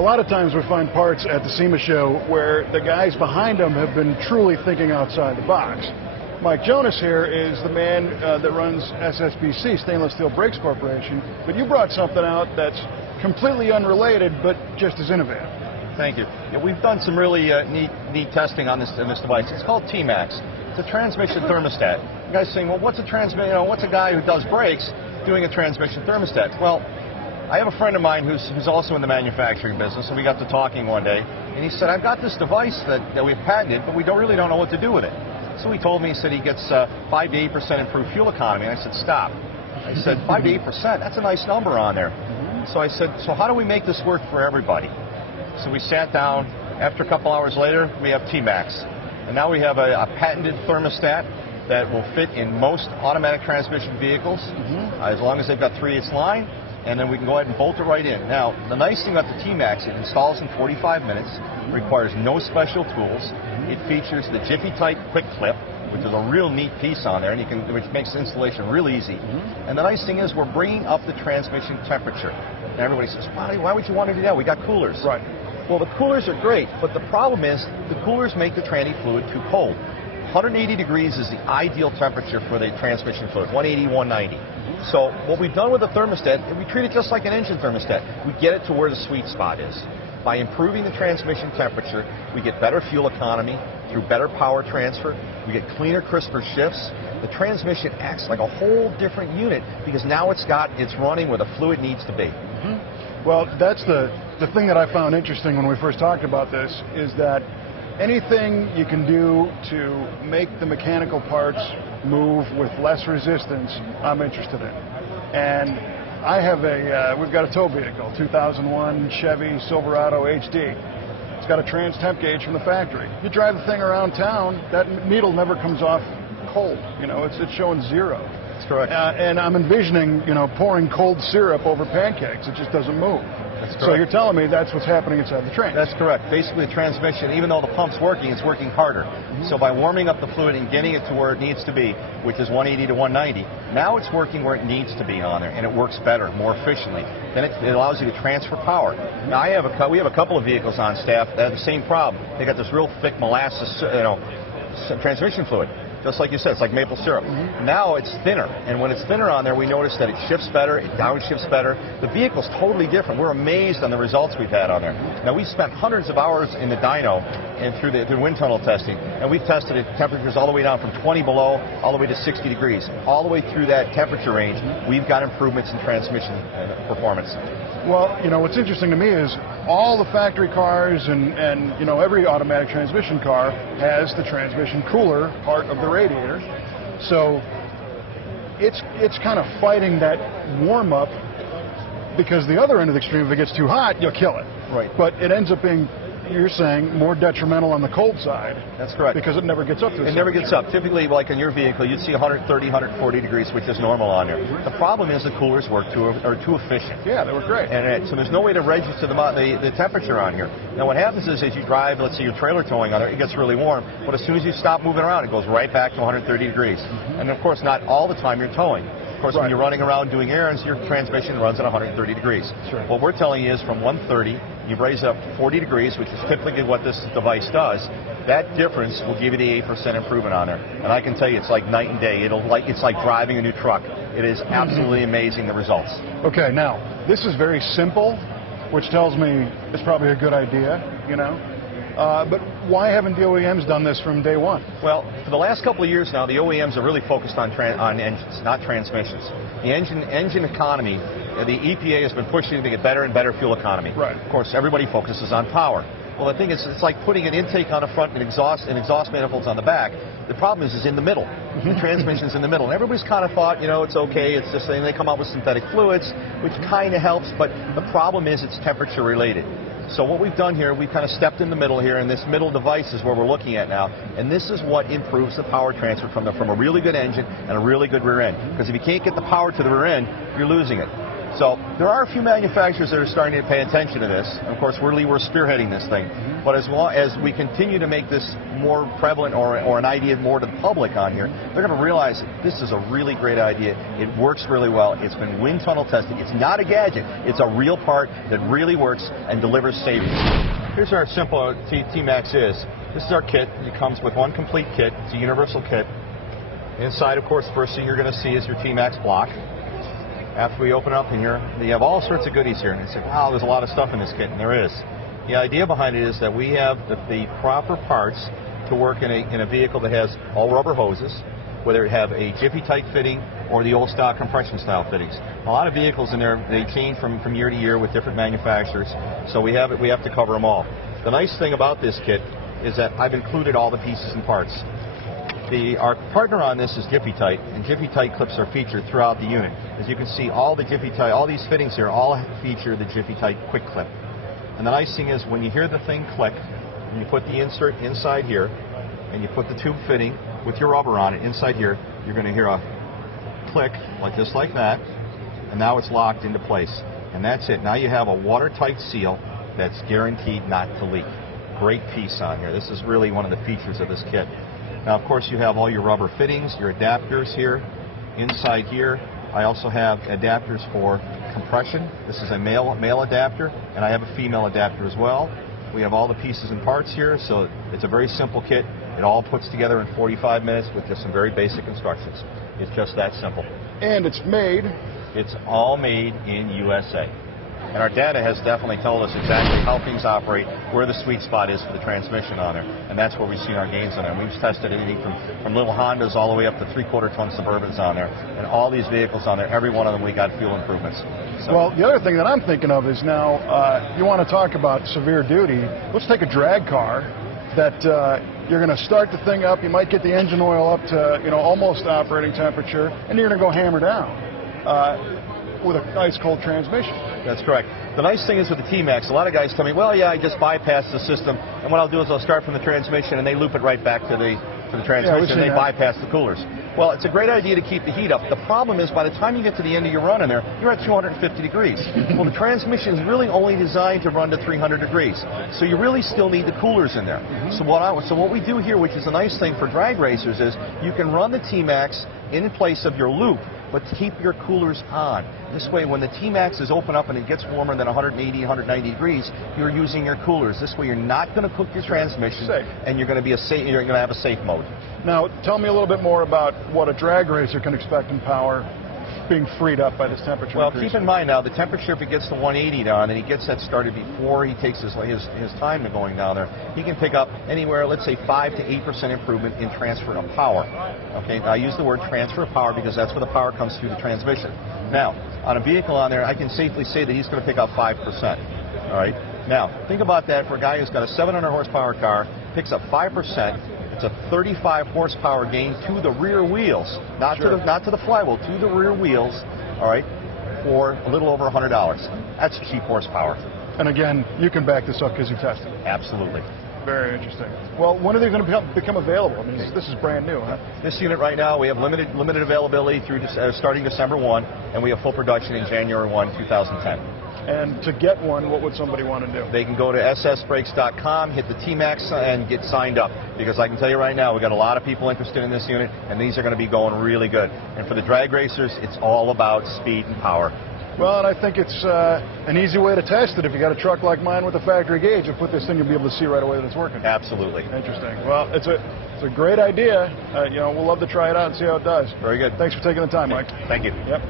A lot of times we find parts at the SEMA show where the guys behind them have been truly thinking outside the box. Mike Jonas here is the man that runs SSBC, Stainless Steel Brakes Corporation, but you brought something out that's completely unrelated but just as innovative. Thank you. Yeah, we've done some really neat testing on this device. It's called T-Max. It's a transmission thermostat. You guys saying, well, what's a what's a guy who does brakes doing a transmission thermostat? Well, I have a friend of mine who's also in the manufacturing business, and we got to talking one day, and he said, I've got this device that we've patented, but we really don't know what to do with it. So he told me, he said he gets 5 to 8% improved fuel economy. And I said, stop. I said, 5 to 8%, that's a nice number on there. So I said, so how do we make this work for everybody? So we sat down. After a couple hours later, we have T-Max. And now we have a patented thermostat that will fit in most automatic transmission vehicles, as long as they've got 3/8 line. And then we can go ahead and bolt it right in. Now, the nice thing about the T-Max, it installs in 45 minutes, requires no special tools. It features the Jiffy Type Quick Clip, which is a real neat piece on there, and which makes installation real easy. And the nice thing is we're bringing up the transmission temperature. And everybody says, why would you want to do that? We got coolers. Right. Well, the coolers are great, but the problem is the coolers make the tranny fluid too cold. 180 degrees is the ideal temperature for the transmission fluid, 180, 190. So what we've done with the thermostat, we treat it just like an engine thermostat. We get it to where the sweet spot is. By improving the transmission temperature, we get better fuel economy through better power transfer. We get cleaner, crisper shifts. The transmission acts like a whole different unit because now it's running where the fluid needs to be. Well, that's the thing that I found interesting when we first talked about this, is that anything you can do to make the mechanical parts move with less resistance, I'm interested in. And I have we've got a tow vehicle, 2001 Chevy Silverado HD. It's got a trans temp gauge from the factory. You drive the thing around town, that needle never comes off cold. It's showing 0. That's correct. And I'm envisioning, pouring cold syrup over pancakes. It just doesn't move. That's correct. So you're telling me that's what's happening inside the train. That's correct. Basically, the transmission, even though the pump's working, it's working harder. So by warming up the fluid and getting it to where it needs to be, which is 180 to 190, now it's working where it needs to be on there, and it works better, more efficiently. Then it allows you to transfer power. Now, we have a couple of vehicles on staff that have the same problem. They got this real thick molasses, transmission fluid. Just like you said, it's like maple syrup. Now it's thinner, and when it's thinner on there, we notice that it shifts better, it downshifts better. The vehicle's totally different. We're amazed on the results we've had on there. Now, we spent hundreds of hours in the dyno and through wind tunnel testing, and we've tested at temperatures all the way down from 20 below all the way to 60 degrees. All the way through that temperature range, we've got improvements in transmission performance. Well, what's interesting to me is all the factory cars and every automatic transmission car has the transmission cooler part of the radiator. So it's kind of fighting that warm up, because the other end of the extreme, if it gets too hot, you'll kill it. Right. But it ends up being, you're saying, more detrimental on the cold side. That's correct. Because it never gets up to it. It never gets up. Typically, like in your vehicle, you'd see 130, 140 degrees, which is normal on there. The problem is the coolers are too efficient. Yeah, they were great. And so there's no way to register the temperature on here. Now, what happens is as you drive, let's say you're trailer towing on it, it gets really warm, but as soon as you stop moving around, it goes right back to 130 degrees. And of course, not all the time you're towing. Of course, when you're running around doing errands, your transmission runs at 130 degrees. Sure. What we're telling you is from 130, you raise it up to 40 degrees, which is typically what this device does. That difference will give you the 8% improvement on there. And I can tell you, it's like night and day. It's like driving a new truck. It is absolutely amazing, the results. Okay, now, this is very simple, which tells me it's probably a good idea, But why haven't the OEMs done this from day one? Well, for the last couple of years now, the OEMs are really focused on engines, not transmissions. The engine economy, the EPA has been pushing to get better and better fuel economy. Right. Of course, everybody focuses on power. Well, the thing is, it's like putting an intake on the front and exhaust manifolds on the back. The problem is in the middle. The transmission's in the middle. And everybody's kind of thought, it's okay. It's just, and they come out with synthetic fluids, which kind of helps. But the problem is it's temperature related. So what we've done here, we've kind of stepped in the middle here, and this middle device is where we're looking at now. And this is what improves the power transfer from a really good engine and a really good rear end. Because if you can't get the power to the rear end, you're losing it. So there are a few manufacturers that are starting to pay attention to this. And of course, we're spearheading this thing. But as long as we continue to make this more prevalent or an idea more to the public on here, they're going to realize this is a really great idea. It works really well. It's been wind tunnel tested. It's not a gadget. It's a real part that really works and delivers savings. Here's our simple T-Max is. This is our kit. It comes with one complete kit. It's a universal kit. Inside, of course, the first thing you're going to see is your T-Max block. After we open up in here, you have all sorts of goodies here. And you say, wow, there's a lot of stuff in this kit, and there is. The idea behind it is that we have the proper parts to work in a vehicle that has all rubber hoses, whether it have a Jiffy Tight fitting or the old stock compression style fittings. A lot of vehicles in there, they change from year to year with different manufacturers, so we have to cover them all. The nice thing about this kit is that I've included all the pieces and parts. Our partner on this is Jiffy Tight, and Jiffy Tight clips are featured throughout the unit. As you can see, all the Jiffy Tight, all these fittings here, all feature the Jiffy Tight quick clip. And the nice thing is, when you hear the thing click, and you put the insert inside here, and you put the tube fitting with your rubber on it inside here, you're going to hear a click, just like that, and now it's locked into place. And that's it. Now you have a watertight seal that's guaranteed not to leak. Great piece on here. This is really one of the features of this kit. Now, of course, you have all your rubber fittings, your adapters here. Inside here, I also have adapters for compression. This is a male adapter, and I have a female adapter as well. We have all the pieces and parts here, so it's a very simple kit. It all puts together in 45 minutes with just some very basic instructions. It's just that simple. And it's all made in USA. And our data has definitely told us exactly how things operate, where the sweet spot is for the transmission on there. And that's where we've seen our gains on there. We've tested anything from little Hondas all the way up to 3/4-ton Suburbans on there. And all these vehicles on there, every one of them, we got fuel improvements. So. Well, the other thing that I'm thinking of is now, you want to talk about severe duty. Let's take a drag car that you're going to start the thing up. You might get the engine oil up to almost operating temperature, and you're going to go hammer down with a nice cold transmission. That's correct. The nice thing is with the T-Max, a lot of guys tell me, well, yeah, I just bypass the system, and what I'll do is I'll start from the transmission, and they loop it right back to the transmission, and they bypass the coolers. Well, it's a great idea to keep the heat up. The problem is, by the time you get to the end of your run in there, you're at 250 degrees. Well, the transmission is really only designed to run to 300 degrees, so you really still need the coolers in there. So what we do here, which is a nice thing for drag racers, is you can run the T-Max in place of your loop, but keep your coolers on. This way, when the T-Max is open up and it gets warmer than 180, 190 degrees, you're using your coolers. This way, you're not going to cook your transmission, and you're going to have a safe mode. Now, tell me a little bit more about what a drag racer can expect in power being freed up by this temperature increase. Keep in mind now, the temperature, if it gets to 180 down, and he gets that started before he takes his time to going down there, he can pick up anywhere, let's say 5 to 8% improvement in transfer of power. Okay, now I use the word transfer of power because that's where the power comes through the transmission. Now, on a vehicle on there, I can safely say that he's going to pick up 5%. All right? Now, think about that for a guy who's got a 700 horsepower car, picks up 5%. It's a 35 horsepower gain to the rear wheels, not to the flywheel, to the rear wheels, all right, for a little over $100. That's cheap horsepower. And again, you can back this up because you tested it. Absolutely. Very interesting. Well, when are they going to become available? I mean, this is brand new, huh? This unit right now, we have limited availability through starting December 1, and we have full production in January 1, 2010. And to get one, what would somebody want to do? They can go to ssbrakes.com, hit the T-Max, and get signed up. Because I can tell you right now, we've got a lot of people interested in this unit, and these are going to be going really good. And for the drag racers, it's all about speed and power. Well, and I think it's an easy way to test it. If you got a truck like mine with a factory gauge, you put this thing, you'll be able to see right away that it's working. Absolutely. Interesting. Well, it's a great idea. We'll love to try it out and see how it does. Very good. Thanks for taking the time, Mike. Thank you. Yep.